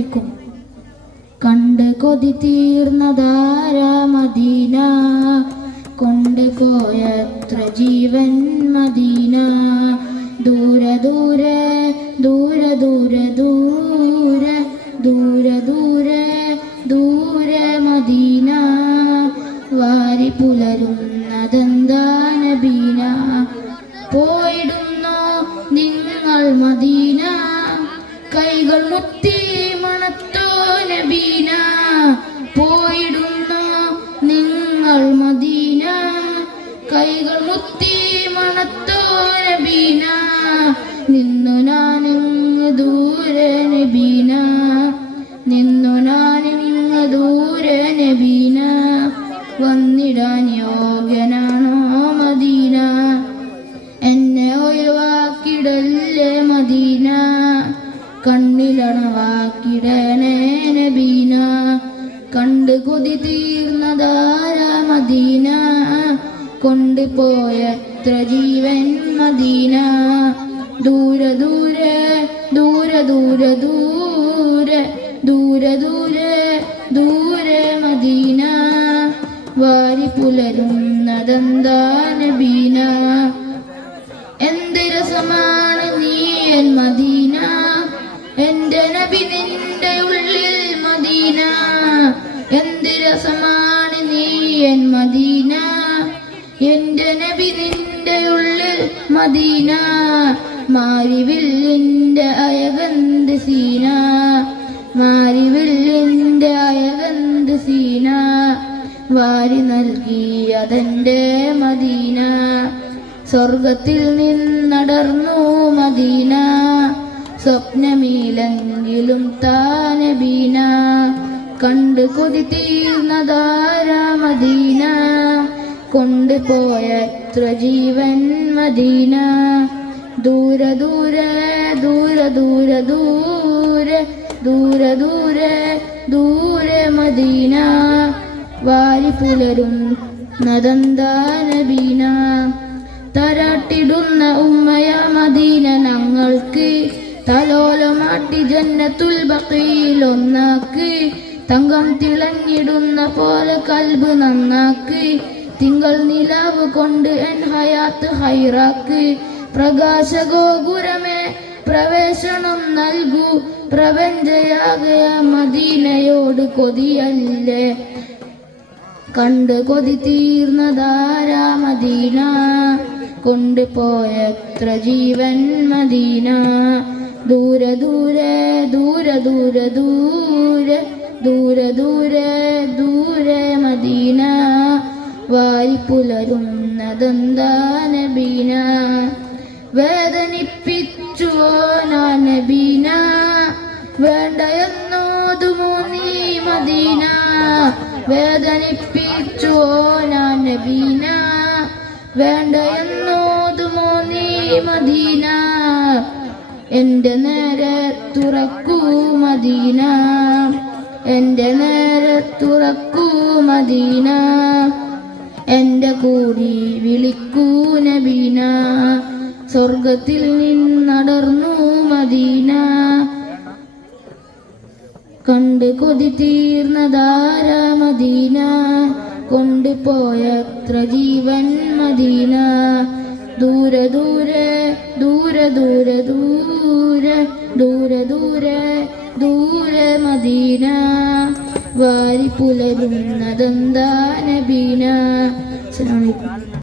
അലൈക്കും കണ്ട് കൊതി തീർന്നതാര മദീന? കൊണ്ടുപോയത്ര ജീവൻ മദീന? ദൂരെ ദൂരെ ദൂരെ ദൂരെ ദൂരെ ദൂരെ ദൂരെ ദൂരെ മദീന. വാരി പുലരുന്നതെന്താ നബീന? പോയിടുന്നോ നബീന പോയിടുന്നു നിങ്ങൾ മദീന. കൈകൾ മുത്തി മണത്തോ നബീന നിന്നു ഞാനിങ്ങ് ദൂരെ നബീന. നിന്നു ഞാനിങ്ങ് ദൂരെ നബീന. വന്നിടാൻ യോഗ്യനാണോ മദീന? എന്നെ ഒഴിവാക്കിടല്ലേ മദീന? കണ്ണിലണവാക്കിടണേ നബീന കണ്ട് കൊതി തീർന്നതാര മദീന? കൊണ്ടുപോയ ജീവൻ മദീന? ദൂര ദൂരെ ദൂര ദൂര ദൂരെ ദൂര ദൂരെ ദൂരെ മദീന. വാരി പുലരുന്നതെന്താ നബീന? എന്ത് രസമാണ് നീ മദീന? എന്റെ നബി നിന്റെ മദീന. മാരിവില്ലിന്റെ അയകന്ത് സീന. മാരിവില്ലിന്റെ അയകന്ത് സീന. വാരി നൽകി അതെന്റെ മദീന. സ്വർഗത്തിൽ നിന്നടർന്നു മദീന. സ്വപ്നമീലെങ്കിലും താനബീന. കണ്ടു കൊതി തീർന്നതാരാ മദീന? കൊണ്ടുപോയത്ര ജീവൻ മദീന? ദൂര ദൂര ദൂര ദൂര ദൂര ദൂര ദൂര ദൂര മദീന. വാരി പുലരും നദന്താനബീന തരാട്ടിടുന്ന ഉമ്മയ മദീന ഞങ്ങൾക്ക്. തലോലമാട്ടി ജന്നത്തുൽ ഒന്നാക്ക്. തങ്കം തിളഞ്ഞിടുന്ന പോലെ കൽബ് നന്നാക്ക്. തിങ്കൾ നിലാവ് കൊണ്ട് എൻ ഹയാത്ത് ഹൈറാക്ക്. പ്രകാശഗോപുരമേ പ്രവേശനം നൽകൂ. പ്രപഞ്ചയാകയ മദീനയോട് കൊതിയല്ലേ? കണ്ട് കൊതി തീർന്നതാരാ മദീന? കൊണ്ട് പോയത്ര ജീവൻ മദീന? ദൂരെ ദൂരെ ദൂരെ ദൂരെ ദൂരെ ദൂരെ ദൂരെ ദൂരെ മദീന. വാരി പുലരുന്നതെന്താ നബീന വേദനിപ്പിച്ചുവോ നാനബീന? നബീന വേണ്ടയെന്നോതുമോ നീ മദീന? വേദനിപ്പിച്ചുവോ നാനബീന? നബീന വേണ്ടയെന്നോതുമോ നീ മദീന? എന്റെ നേരെ തുറക്കൂ മദീന. എന്റെ നേരെ തുറക്കൂ മദീന. എന്റെ കൂടി വിളിക്കൂ നബീന. സ്വർഗത്തിൽ നിന്നടർന്നു മദീന. കണ്ട് കൊതി തീർന്നതാര മദീന കൊണ്ടുപോയത്ര ജീവൻ മദീന. ദൂരെ ദൂരെ ദൂരെ ദൂരെ ദൂരെ ദൂരെ ദൂരെ ദൂരെ മദീന. വാരി പുലരുന്നതെന്താ നബീന? അസ്സലാമു അലൈക്കും.